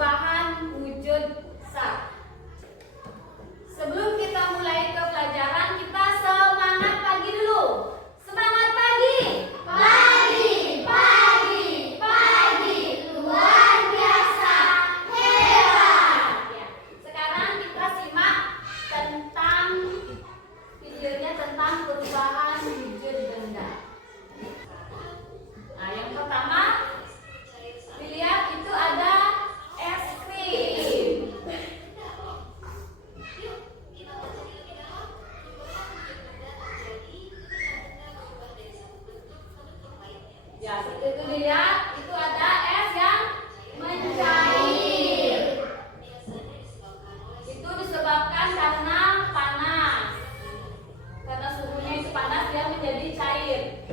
perubahan wujud zat. Sebelum kita mulai ke pelajaran, kita semangat pagi dulu. Semangat pagi. Pagi, pagi, pagi, luar biasa, hebat. Ya. Sekarang kita simak tentang videonya tentang perubahan wujud benda. Nah, yang pertama, dilihat itu ada es krim. Ya, seperti itu dilihat, itu ada es yang mencair. Itu disebabkan karena panas. Karena suhunya itu panas, dia menjadi cair.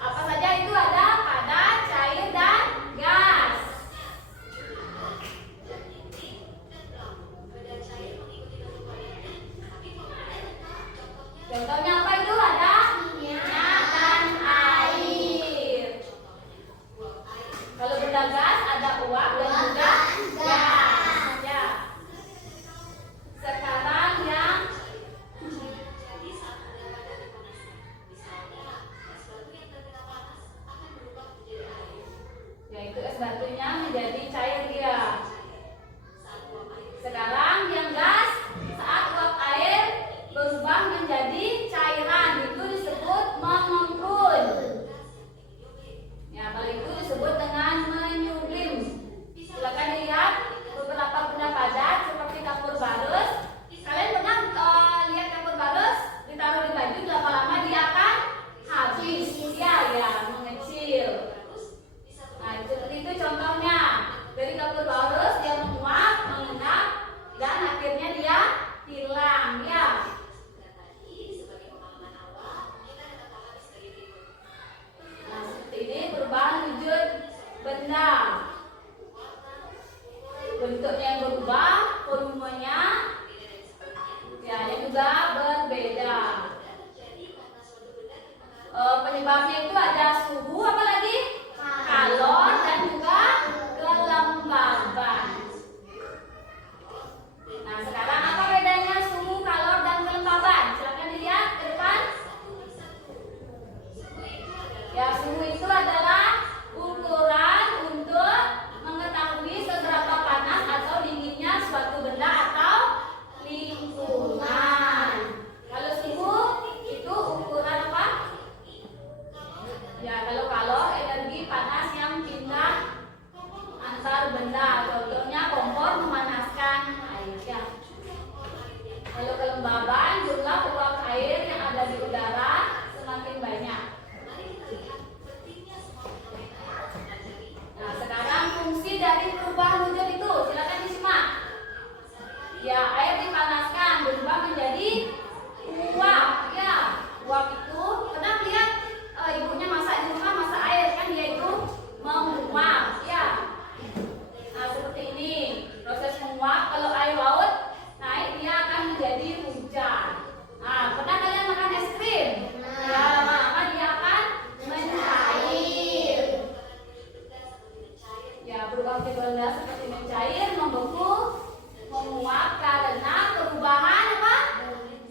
Apa saja itu ada padat, cair, dan gas. Contohnya apa itu? Ada minyak dan air. Kalau benda gas ada uap dan juga gas. Ya. Sekarang yang yaitu es batunya menjadi cair dia. Sekarang yang gas, saat uap air berubah menjadi cairan, itu disebut mengembun. Ya, hal itu disebut dengan menyublim. Silakan dilihat beberapa benda padat seperti kapur barus. Kalian pernah lihat kapur barus ditaruh di baju, lama-lama dia akan habis, ya, mengecil. Nah, seperti itu contohnya. Dari kapur barus dia menguap, mengendap, dan akhirnya dia hilang, ya. Nah, seperti ini perubahan wujud benda. Bentuknya yang berubah, volumenya ya juga berbeda. Penyebabnya itu ada suhu, apalagi kalor, dan juga kelembaban. Nah, sekarang apa bedanya suhu, kalor, dan kelembaban? Silakan dilihat ke depan. Ya, suhu itu adalah ukuran untuk mengetahui seberapa panas atau dinginnya suatu benda atau lingkungan. Kalau suhu itu ukuran apa? Ya, kalau kalor energi panas yang pindah antar benda. Contohnya kompor memanaskan air. Ya. Kalau kelembaban, jumlah uap air yang ada di udara semakin banyak. Nah, sekarang fungsi dari perubahan wujud itu silakan disimak. Ya, air dipanaskan berubah menjadi uap. Ya, uap itu pernah lihat ibunya masak di rumah, masak air kan dia itu menguap. Ya. Nah, seperti ini proses menguap. Kalau air laut naik, dia akan menjadi hujan. Nah, pernah kalian makan es krim? Ya, lama-lama dia akan mencair. Ya, berubah menjadi benda seperti mencair, membeku, menguap karena perubahan apa?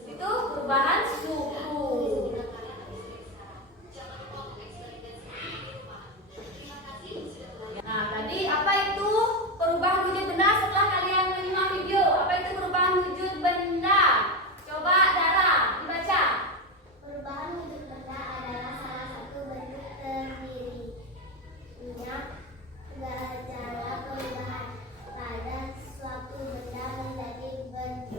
Itu perubahan suhu. Nah, tadi apa itu perubahan wujud benda setelah kalian menyimak video? Apa itu perubahan wujud benda? Coba Dara, dibaca. Perubahan wujud benda adalah salah satu bentuk terdirinya gejala perubahan pada suatu benda menjadi bentuk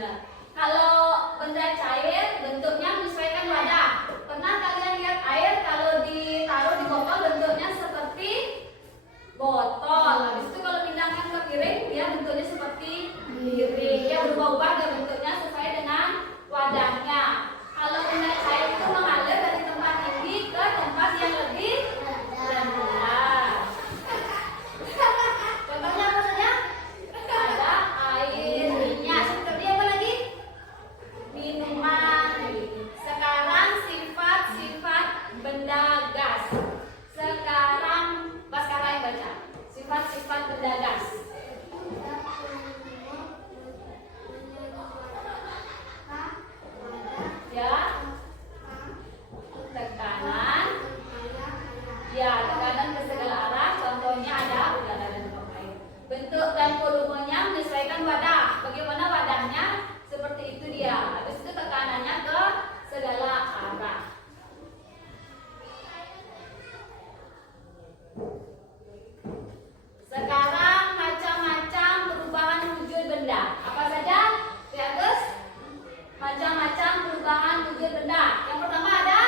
benar. Kalau benda cair bentuknya menyesuaikan wadah. Pernah kalian lihat air kalau ditaruh di botol bentuknya seperti botol. Habis itu kalau pindahkan ke piring dia bentuknya seperti piring. Dia berubah-ubah dan bentuknya sesuai dengan wadahnya. Kalau benda cair itu mengalir dari tempat tinggi ke tempat yang lebih rendah. Contohnya apa saja? Ada air, minyak, seperti apa lagi? Minuman. Sekarang sifat-sifat benda gas. Sekarang Baskara yang baca. Sifat-sifat benda gas. Ya. Tekanan. Ya, tekanan ke segala arah. Contohnya ada udara dan air. Bentuk dan volumenya menyesuaikan wadah. Bagaimana wadahnya? Seperti itu dia. Habis itu tekanannya ke segala arah. Sekarang macam-macam perubahan wujud benda. Apa saja? Ya, Gus? Macam-macam perubahan wujud benda. Yang pertama ada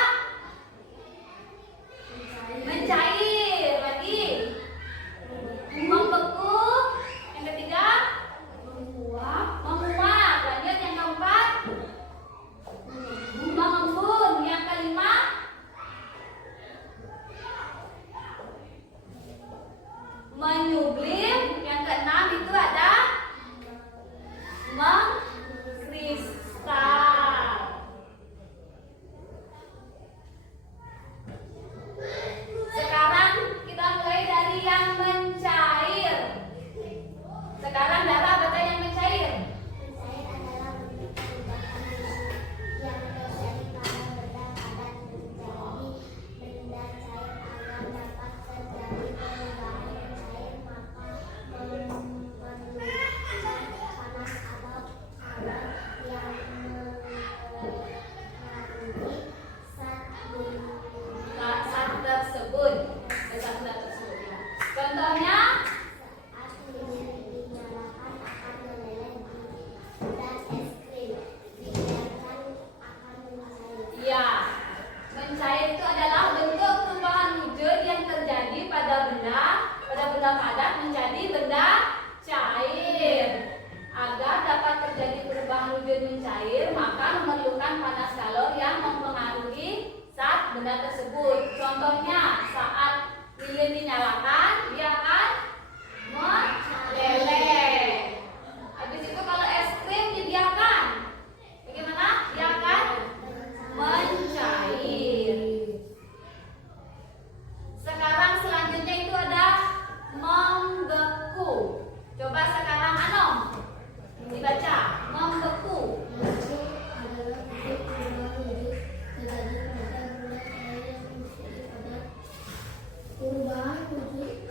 mencair, lagi membeku, yang ketiga menguap, lanjut yang keempat mengembun, yang kelima menyublim, yang keenam itu ada mengkristal. Sekarang kita mulai dari yang mencair. Sekarang Dara baca yang mencair. Mencair adalah bentuk perubahan yang terjadi pada benda padat menjadi benda cair. Agar dapat terjadi perubahan mencair maka memerlukan panas atau hangat yang mengaruhi Saat tersebut. Ya. Contohnya saat lilin dinyalakan akan meleleh dan es krim dibiarkan akan mencair. ya, mencair itu adalah bentuk perubahan wujud yang terjadi pada benda padat menjadi benda cair. Agar dapat terjadi perubahan wujud mencair, maka memerlukan panas kalor yang mempengaruhi saat benda tersebut. Contohnya, saat lilin dinyalakan, dia akan meleleh. Habis itu kalau es krim dibiarkan, bagaimana? Dia akan mencair. Sekarang selanjutnya itu ada membeku. Coba sekarang Anom dibaca, membeku. Membeku adalah bentuk perubahan wujud terjadi pada benda cair yang berfungsi pada perubahan wujud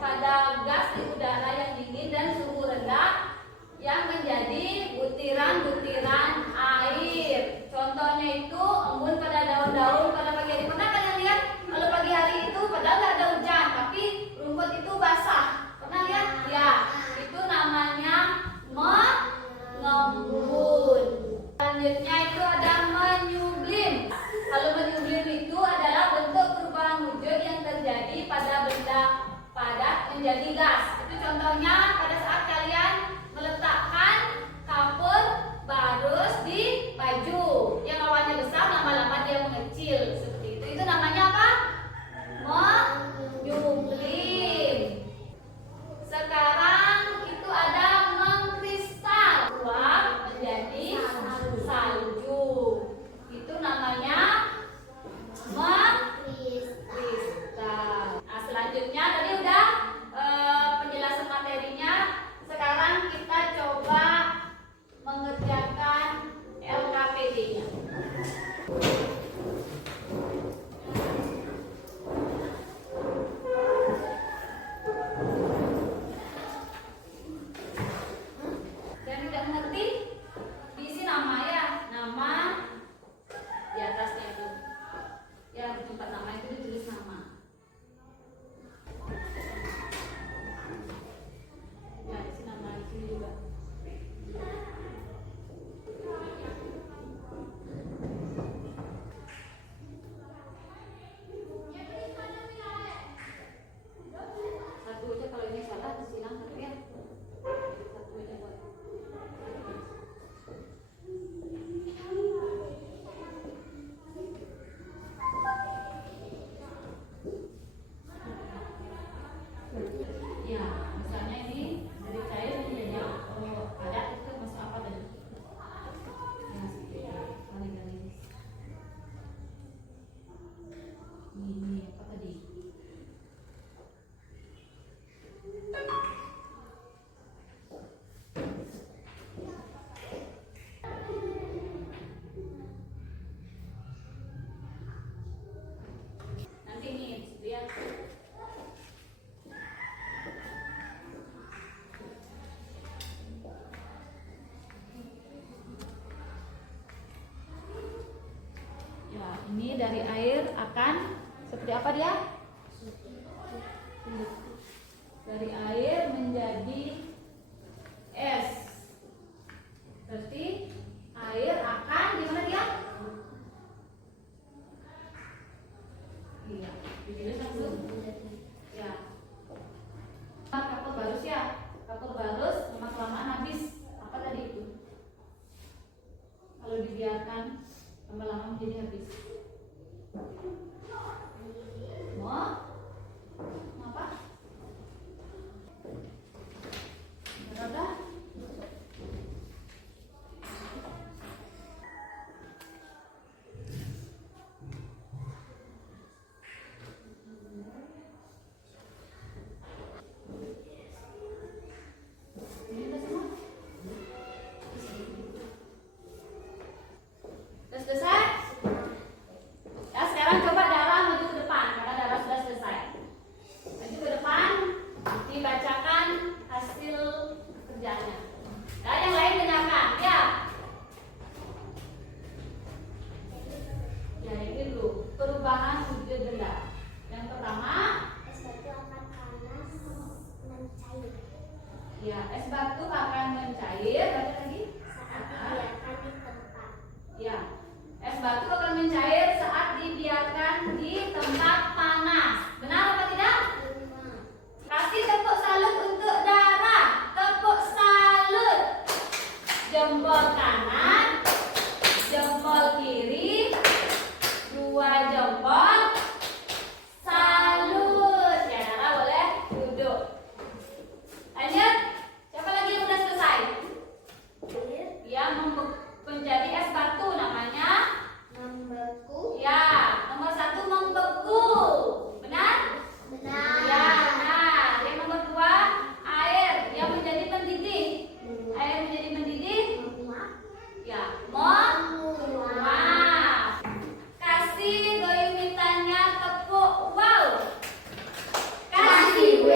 pada gas di udara yang dingin dan suhu rendah yang menjadi butiran-butiran air. Contohnya itu embun pada daun-daun pada pagi hari. Pernah kalian lihat kalau pagi hari itu padahal nggak ada hujan tapi rumput itu basah? Pernah lihat? Ya, itu namanya mengembun. Selanjutnya itu ada menyublim. Kalau menyublim itu adalah bentuk perubahan wujud yang terjadi pada benda padat menjadi gas. Itu contohnya pada saat kalian meletakkan kapur barus di baju. Yang awalnya besar lama-lama dia mengecil seperti itu. Itu namanya apa? Menyublim. Sekarang itu ada mengkristal, uap menjadi salju. Itu namanya mengkristal. Nah, selanjutnya tadi udah penjelasan materinya. Sekarang kita coba mengerjakan LKPD-nya. Dan udah mengerti? Diisi nama ya, nama di atasnya itu. Ya, di tempat nama itu ditulis nama. Ya, isi nama di sini juga. Satu aja kalau ini salah disilang tapi ya. Satu aja buat. Ya, misalnya ini dari cair menjadi padat itu masuk apa tadi? Ya, kali-kali. Ini apa tadi? Nanti ini lihat. Ya, ini dari air akan seperti apa dia? Dari air menjadi es. Berarti air akan gimana dia? Iya, ditulis langsung. Ya. Kapur barus ya. Kapur barus lama-kelamaan habis. Apa tadi itu? Kalau dibiarkan lama-lama menjadi habis. Mau apa? Udah? Ini udah semua? Udah selesai? Ya, sekarang coba darah maju ke depan karena darah sudah selesai. Maju ke depan, dibacakan hasil kerjanya. Dan yang lain dengarkan, ya. Ya, ini dulu perubahan wujud benda. Yang pertama, Es batu akan panas mencair ya, es batu akan mencair. Baca lagi. saat dibiarkan di tempat. Ya, es batu akan mencair saat dibiarkan di tempat panas. Benar apa tidak? Benar. Kasih tepuk salut untuk Dara. Tepuk salut. Jempol kanan, jempol kiri, dua jempol. Salut. Ya, Dara boleh duduk. Lanjut. Siapa lagi yang udah selesai? Dia menjadi es batu namanya. Membeku. Ya, nomor 1 membeku. Benar? Benar. Ya, benar. Yang nomor 2 air yang menjadi mendidih. Air menjadi mendidih. Menguap. Ya, menguap. Kasih Goyumitanya tepuk wow. Kasih W.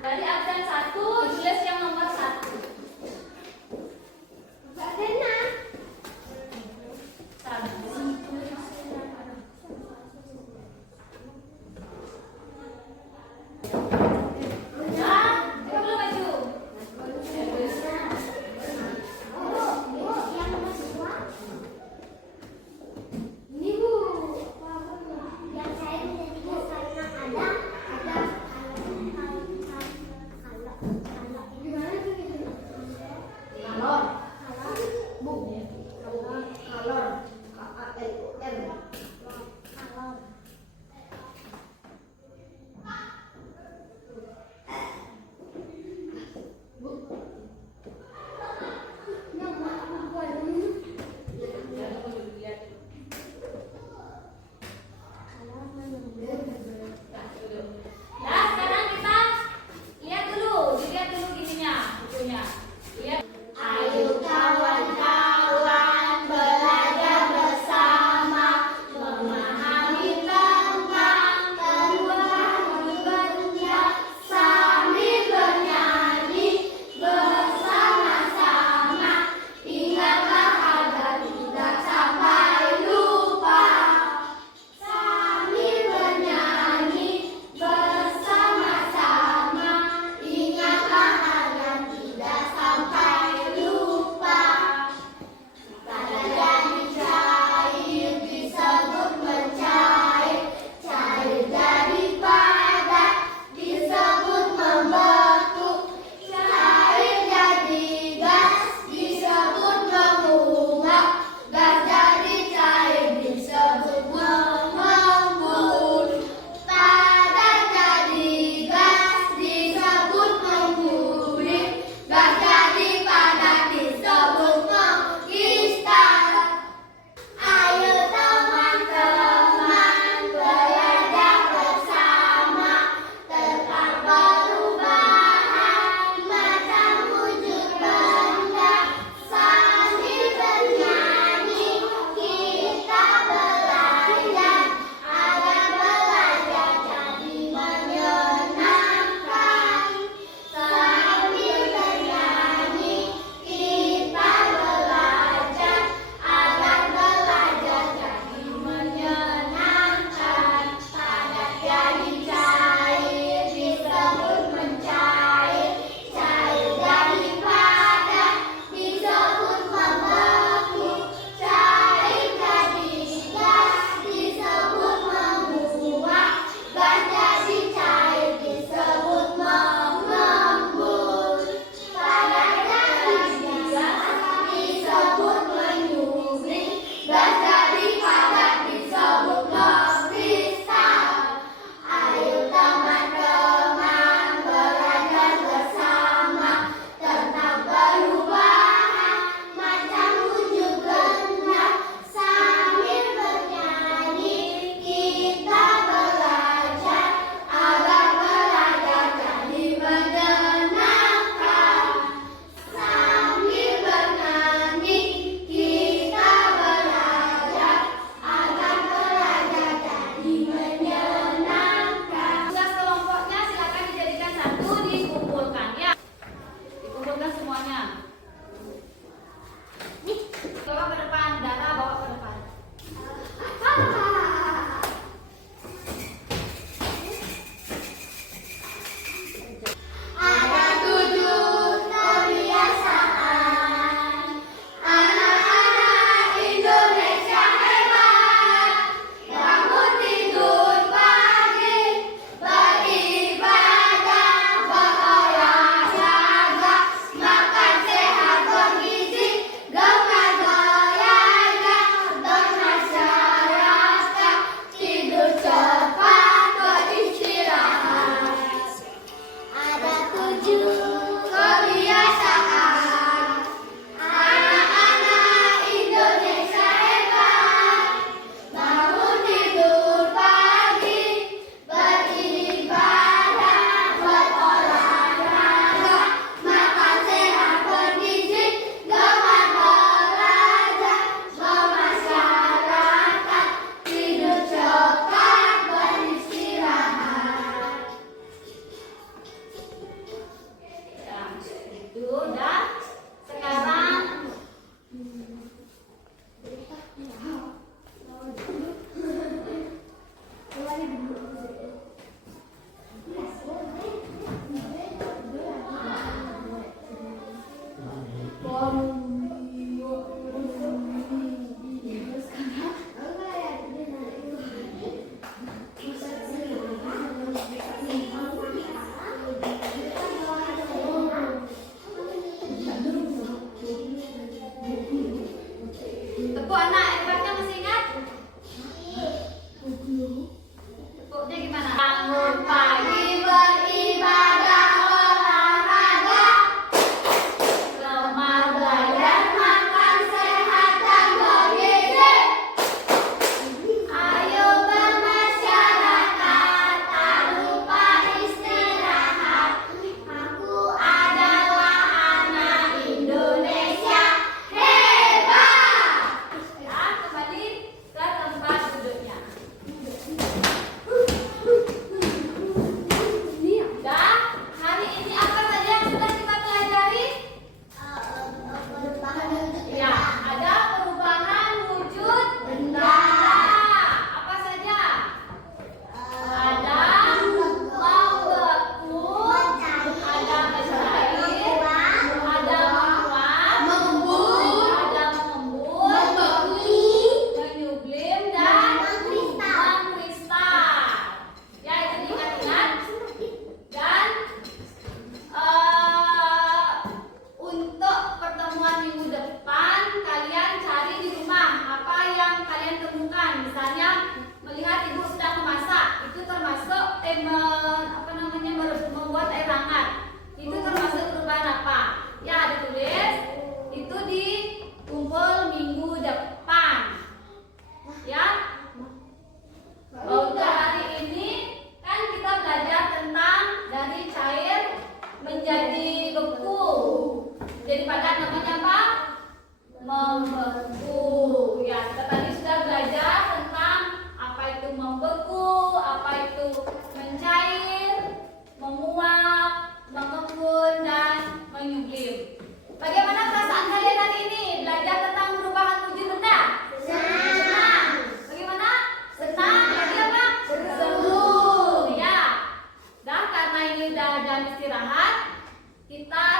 Dari absen 1 tulis yang nomor 1. Nah, sekarang kita lihat dulu gininya, bukunya. Lihat. Ayo kawan-kawan belajar bersama, memahami tentang perubahan dunia sambil bernyanyi bersama-sama. Ingatlah agar tidak sampai lupa. Sambil bernyanyi bersama-sama, ingatlah agar tidak sampai lupa. Pada jadi cair disebut mencair, cair jadi padat disebut membeku, cair jadi gas disebut menguap, gas jadi cair disebut mengembun, padat jadi gas disebut menggulir, gas jadi padat disebut mengkristal. Ayo teman-teman belajar bersama tentang perubahan macam wujud benda. Sambil bernyanyi kita belajar agar belajar jadi menyenangkan. Sambil bernyanyi kita belajar agar belajar jadi menyenangkan. Padat jadi cair disebut mencair, cair jadi padat disebut membeku, cair jadi gas disebut menguap, gas jadi cair disebut mengembun, padat jadi gas disebut menyubling, gas jadi padat disebut mengkristal. Ayo teman-teman belajar bersama tentang perubahan macam wujud benda. Sambil bernyanyi kita belajar agar belajar jadi menyenangkan. Sambil bernyanyi kita belajar agar belajar jadi menyenangkan. Tugas kelompoknya silakan dijadikan satu, dikumpulkan ya. Dikumpulkan semuanya. Bawa ke depan, Dara bawa ke depan. Ada 7 kebiasaan anak-anak Indonesia hebat. Bangun tidur pagi, beribadah, istirahat, kita